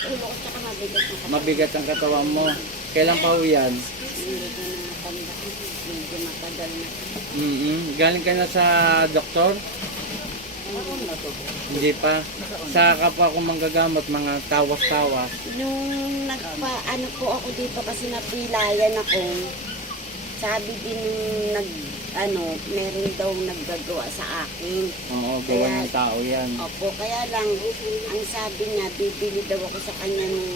ulo ko tsaka mabigat na katawan. Mabigat ang katawan mo. Kailan pa ho yan? Hindi ko na matanda. Medyo matagal na. Galing ka na sa doktor? Ano na to? Hindi pa. Sa kapwa ko manggagamot, mga tawas-tawas. Nung ano po ako dito kasi napilayan ako, sabi din meron daw naggagawa sa akin. Oo, gawa ng tao yan. Opo, kaya lang, ang sabi niya, bibili daw ako sa kanya ng...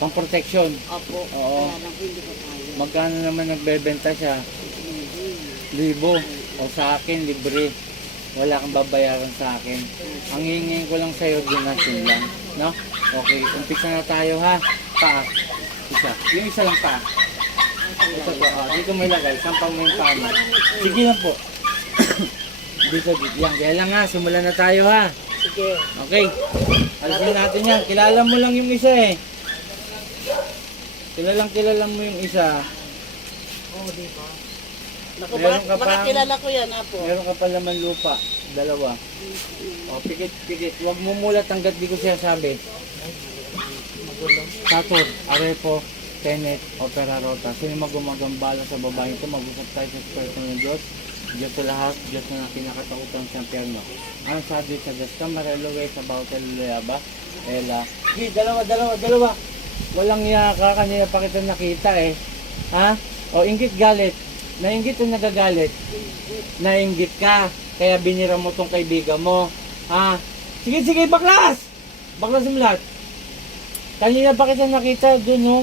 Pang protection. Opo, Oo. kaya lang hindi ko kaya. Magkano naman nagbebenta siya? 1,000. O sa akin, libre. Wala kang babayaran sa akin. Ang hingin ko lang sa'yo, donation lang. No? Okay, umpisa na tayo ha. Paa. Isa. Yung isa lang paa. Ito po. Dito mo ilagay. Sampang mo yung paa mo. Sige lang po. Dito. Yan. Kaya lang ha. Simulan na tayo ha. Sige. Okay. Alisin natin yan. Kilala mo lang yung isa eh. Kilala mo yung isa. Oo, di ba? Naku, Meron ka pang- makakilala ko yan, Apo. Meron ka pa laman lupa. Dalawa. O, pikit. Huwag mo mulat hanggat di ko siya sabi. Satur, Arepo, Tenet, Opera Rota. Sino magumagambala sa babae ito? Mag-usap tayo sa Espiritu ng Diyos. Diyos sa lahat, Diyos na kinakatakutan sa impyerno. Ang sabi sa Diyos ka, Mareluwe sa Bautel Luyaba, Ela. Sige, dalawa. Walang yaka, kanina pa kita nakita eh. Ha? O, inggit galit. Nainggit o nagagalit? Nainggit ka. Kaya binira mo tong kaibigan mo. Ha? Sige, baklas! Baklas mo lahat. Kanina pa kita nakita dun, no?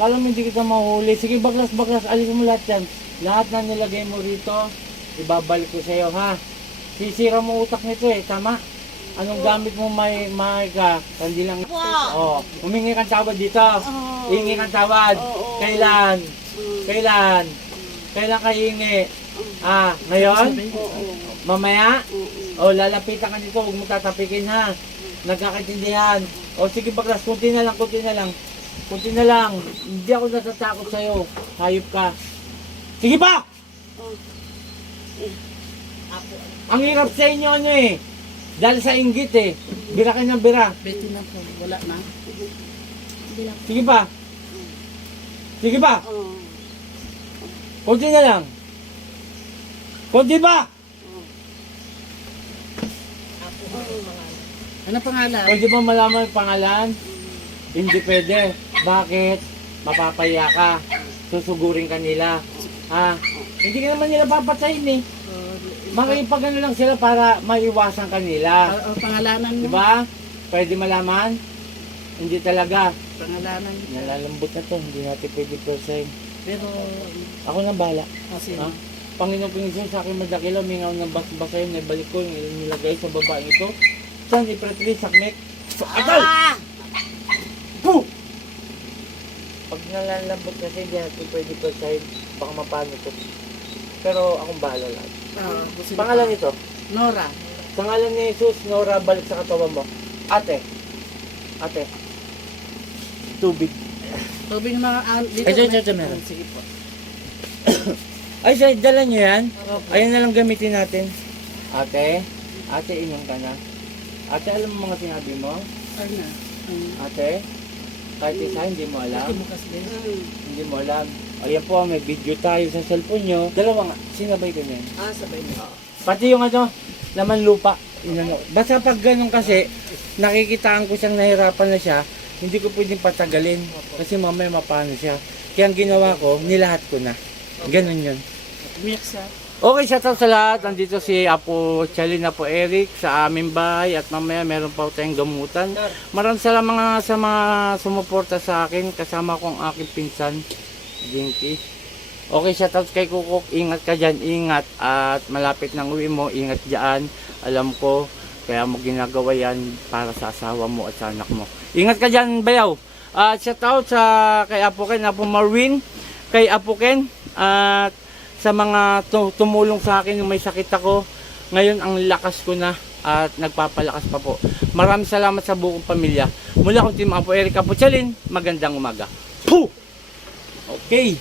Kala mo hindi kita mahuli. Sige, baklas. Alis mo lahat yan. Lahat na nilagay mo rito, ibabalik ko sa'yo, ha? Sisira mo utak nito eh, tama? Anong gamit mo may ka? Hindi lang. Oh, humingi kang tawad dito. Hingi kang tawad. Kailan? Kailan ka hingi? Ngayon? Mamaya? O, lalapitan ka dito, huwag mo tatapikin ha. Nagkakaintindihan. O, sige baklas, kunti na lang. Hindi ako natatakot sa'yo. Hayop ka. Sige pa! Ang hirap sa inyo ano eh. Dahil sa inggit eh. Bira ka ng bira. Betty na po, wala na. Sige pa! Kunti na lang. Kunti pa! Ano pangalan? Pwede ba malaman ang pangalan? Hindi pwede. Bakit? Mapapaya ka. Susugurin ka nila. Hindi ka naman nila papatayin eh. Makipagano lang sila para maiwasan ka nila. Pangalanan mo. Diba? Pwede malaman? Hindi talaga. Pangalanan mo. Nalalambot na to. Hindi natin pwede percent. Pero, Ako nang bahala. kasi, Panginoon Panginoon sa akin madakila, mingaw ng bas-basa yun, naibalik ko yung nilagay sa babaeng ito. Saan ipratili, sakmek? Atal! Puh! Pag nalalambot kasi, hindi natin pwede percent. Baka mapano to. Pero akong bahala lang. Pangalan ito? Nora. Sa ngalan ni Jesus, Nora, balik sa katawan mo. Ate. Tubig. Tubig mga dito. Ito, meron. Sige po. Ay, dala nyo yan? Okay. Ayan na lang gamitin natin. Ate, inom ka na. Ate, alam mo mga sinabi mo? Ano? Ate, kahit isa, hindi mo alam. Bukas din. Hindi mo alam. Ayan po, may video tayo sa cellphone nyo. Dalawa nga, sinabay ko niyan. Sabay mo. Pati yung laman lupa. Basta pag ganun kasi, nakikitaan ko siyang nahirapan na siya, hindi ko pwedeng patagalin. Kasi mamaya mapano siya. Kaya ang ginawa ko, nilahat ko na. Ganun yun. Umiyak siya. Okay, shout out sa lahat. Nandito si Apo Chalin na po Eric sa aming bahay at mamaya meron pa tayong gamutan. Maraming salamat sa mga sumuporta sa akin. Kasama ko ang aking pinsan, Jinky. Okay, shout out kay Kukuk. Ingat ka dyan, ingat. At malapit ng uwi mo, ingat dyan. Alam ko, kaya mo ginagawa yan para sa asawa mo at sa anak mo. Ingat ka dyan, bayaw. Shout out kay Apo Ken, Apo Marwin, kay Apo Ken, at sa mga tumulong sa akin yung may sakit ako. Ngayon ang lakas ko na at nagpapalakas pa po. Maraming salamat sa buong pamilya. Mula akong Team Apo Eric Apo Chalin, magandang umaga. Puh! Okay.